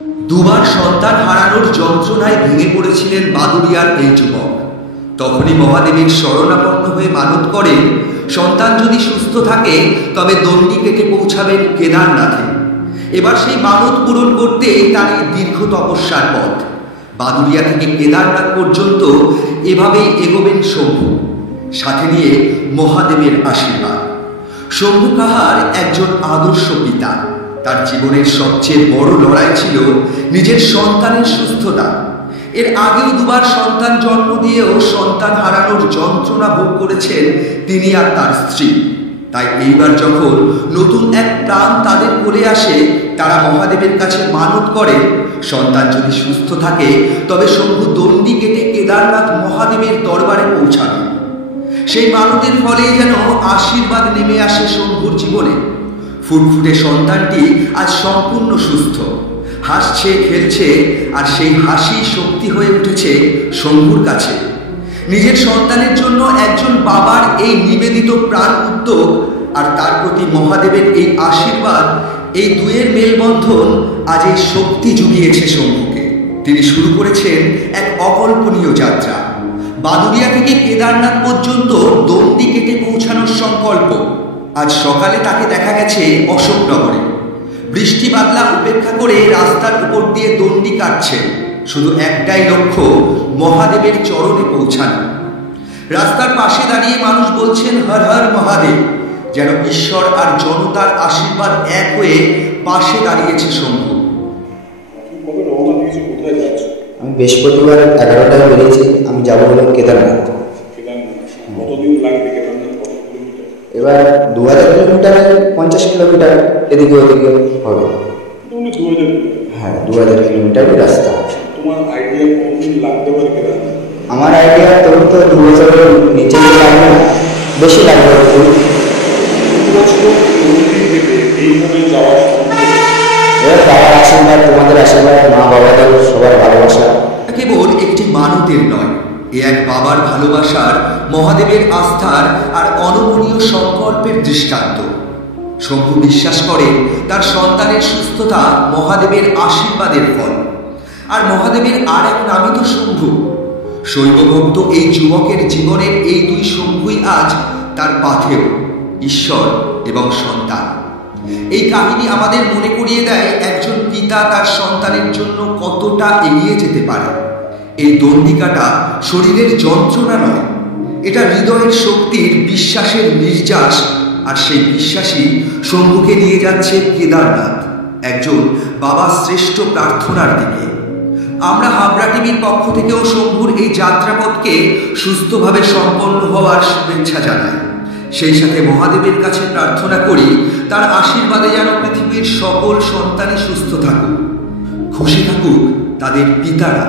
দুবার সন্তান হারানোর যন্ত্রণায় ভেঙে পড়েছিলেন বাদুড়িয়ার এই যুবক। তখনই মহাদেবের শরণাপন্ন হয়ে মানত করেন, সন্তান যদি সুস্থ থাকে তবে দণ্ডি কেটে পৌঁছাবেন কেদারনাথে। এবার সেই মানত পূরণ করতে তার এই দীর্ঘ তপস্যার পথ। বাদুড়িয়া থেকে কেদারনাথ পর্যন্ত এভাবেই এগোবেন শম্ভু, সাথে নিয়ে মহাদেবের আশীর্বাদ। শম্ভু কাহার একজন আদর্শ পিতা। তার জীবনের সবচেয়ে বড় লড়াই ছিল নিজের সন্তানের সুস্থতা। এর আগেও দুবার সন্তান জন্ম দিয়েও সন্তান হারানোর যন্ত্রণা ভোগ করেছেন তিনি আর তার স্ত্রী। তাই এইবার যখন নতুন এক প্রাণ তাদের কোলে আসে, তারা মহাদেবের কাছে মানত করে, সন্তান যদি সুস্থ থাকে তবে শম্ভু দণ্ডি কেটে কেদারনাথ মহাদেবের দরবারে পৌঁছাবে। সেই মানতের ফলেই যেন আশীর্বাদ নেমে আসে শম্ভুর জীবনে। ফুটফুটে সন্তানটি আজ সম্পূর্ণ সুস্থ, হাসছে, খেলছে, আর সেই হাসি শক্তি হয়ে উঠেছে শম্ভুর কাছে। নিজের সন্তানের জন্য একজন বাবার এই নিবেদিত প্রাণ উদ্যোগ আর তার প্রতি মহাদেবের এই আশীর্বাদ, এই দুয়ের মেলবন্ধন আজ এই শক্তি জুগিয়েছে শম্ভুকে। তিনি শুরু করেছেন এক অকল্পনীয় যাত্রা। বাদুড়িয়া থেকে কেদারনাথ পর্যন্ত দণ্ডি কেটে পৌঁছানোর সংকল্প। আজ সকালে তাকে দেখা গেছে অশোকনগরে। বৃষ্টি বাদলা উপেক্ষা করে রাস্তার উপর দিয়ে দণ্ডি কাটছেন। শুধু একটাই লক্ষ্য, মহাদেবের চরণে পৌঁছানো। রাস্তার পাশে দাঁড়িয়ে মানুষ বলছেন হর হর মহাদেব, যেন ঈশ্বর আর জনতার আশীর্বাদ এক হয়ে পাশে দাঁড়িয়েছে শম্ভু। আমি বৃহস্পতিবার 11টায় বেরিয়েছি। আমি যাবো হলো কেদারনাথ। এবার 2000 কিলোমিটারে 50 কিলোমিটার এদিকে ওদিকে হবে। হ্যাঁ, 2000 কিলোমিটারই রাস্তা। আমার আইডিয়া তবু তো 2 বছরের নিচে লাগবে না, বেশি লাগবে একটু। এবার বাবার আশীর্বাদ, তোমাদের আশীর্বাদ, মা বাবাদের সবার ভালোবাসা। কেবল একটি মানতের নয়, এ এক বাবার ভালোবাসার, মহাদেবের আস্থার আর অনমনীয় সংকল্পের দৃষ্টান্ত। শম্ভু বিশ্বাস করে তার সন্তানের সুস্থতা মহাদেবের আশীর্বাদের ফল। আর মহাদেবের আর এক নামই তো শম্ভু। শৈবভক্ত এই যুবকের জীবনের এই দুই শম্ভুই আজ তার পাথেয়, ঈশ্বর এবং সন্তান। এই কাহিনী আমাদের মনে করিয়ে দেয় একজন পিতা তার সন্তানের জন্য কতটা এগিয়ে যেতে পারে। এই দণ্ডিকাটা শরীরের যন্ত্রণা নয়, এটা হৃদয়ের শক্তির, বিশ্বাসের নির্যাস। আর সেই বিশ্বাসই শম্ভুকে নিয়ে যাচ্ছে কেদারনাথ, একজন বাবার শ্রেষ্ঠ প্রার্থনার দিকে। আমরা হাবড়া টিভির পক্ষ থেকেও শম্ভুর এই যাত্রাপথকে সুস্থভাবে সম্পন্ন হওয়ার শুভেচ্ছা জানাই। সেই সাথে মহাদেবের কাছে প্রার্থনা করি তার আশীর্বাদে যেন পৃথিবীর সকল সন্তানই সুস্থ থাকুক, খুশি থাকুক তাদের পিতারা।